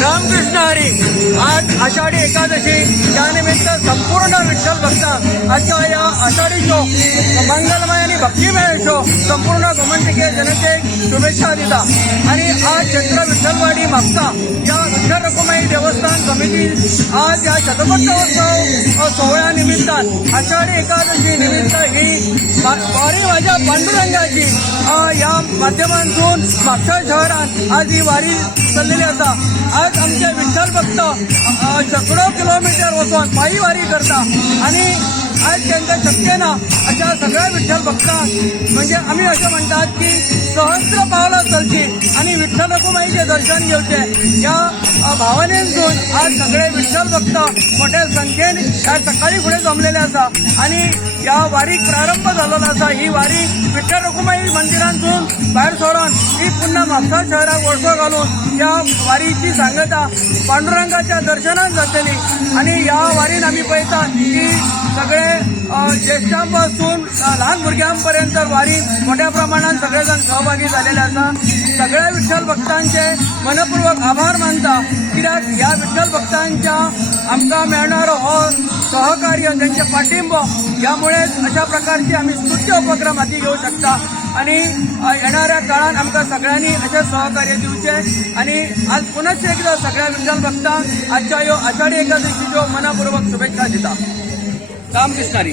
रामकृष्ण हरी. आज आषाढी एकादशी, त्यानिमित्त संपूर्ण विठ्ठल भक्त आजच्या या आषाढी शो मंगलमय आणि भक्तिमय शो संपूर्ण गोमंतकीय जनतेक शुभेच्छा दिता. आणि आज चैत्र विठ्ठलवाडी म्हापसा या विठ्ठल रखुमाई देवस्थान समिती आज या शतकोत्सव सोहळ्यानिमित्तान आषाढी एकादशी निमित्त ही वारी माझ्या पांडुरंगाची या माध्यमांतून म्हापसा शहरात आज ही वारी चाललेली असा. आज आमचे विठ्ठल भक्त शेकडो किलोमीटर वचून पायी वारी करता आणि आज त्यांच्या शक्येनं अशा सगळ्या विठ्ठल भक्तांक म्हणजे आम्ही असं म्हणतात की सहस्र पावलं चलची आणि विठ्ठल रखुमाईचे दर्शन घेवचे या भावनेतून आज सगळे विठ्ठल भक्त मोठ्या संख्येने आज सकाळी पुढे जमलेले असा आणि या वारीक प्रारंभ झालेला असा. ही वारी विठ्ठल रखुमाई मंदिरांतून बाहेर सोडून ही पुन्हा म्हापसा शहरात वळसो घालून या वारीची सांगता पांडुरंगाच्या दर्शनात जातली. आणि या वारीन आम्ही पळयता की सगळे ज्येष्ठांपासून लहान भुरग्यांपर्यंत वारी मोठ्या प्रमाणात सगळेजण सहभागी झालेले असा. सगळ्या विठ्ठल भक्तांचे मनपूर्वक आभार मानता, कित्याक या विठ्ठल भक्तांच्या आमकां मेळणारो हो सहकार्य त्यांचे पाठिंबो यामुळे अशा प्रकारचे आम्ही स्तुत्य उपक्रम हाती घेऊ शकता. आणि येणाऱ्या काळात आमकां सगळ्यांनी असे सहकार्य दिवचे. आणि आज पुनश्च एकदा सगळ्या विठ्ठल भक्तांक आजच्या ह्यो आषाढी एकादशीच्यो मनपूर्वक शुभेच्छा दिता. रामकृष्ण हरी.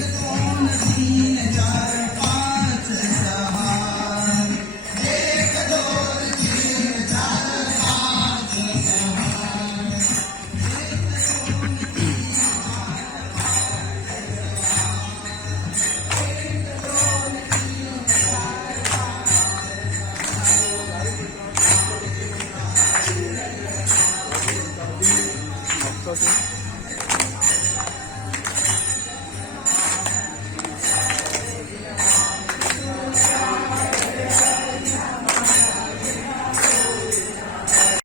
Okay.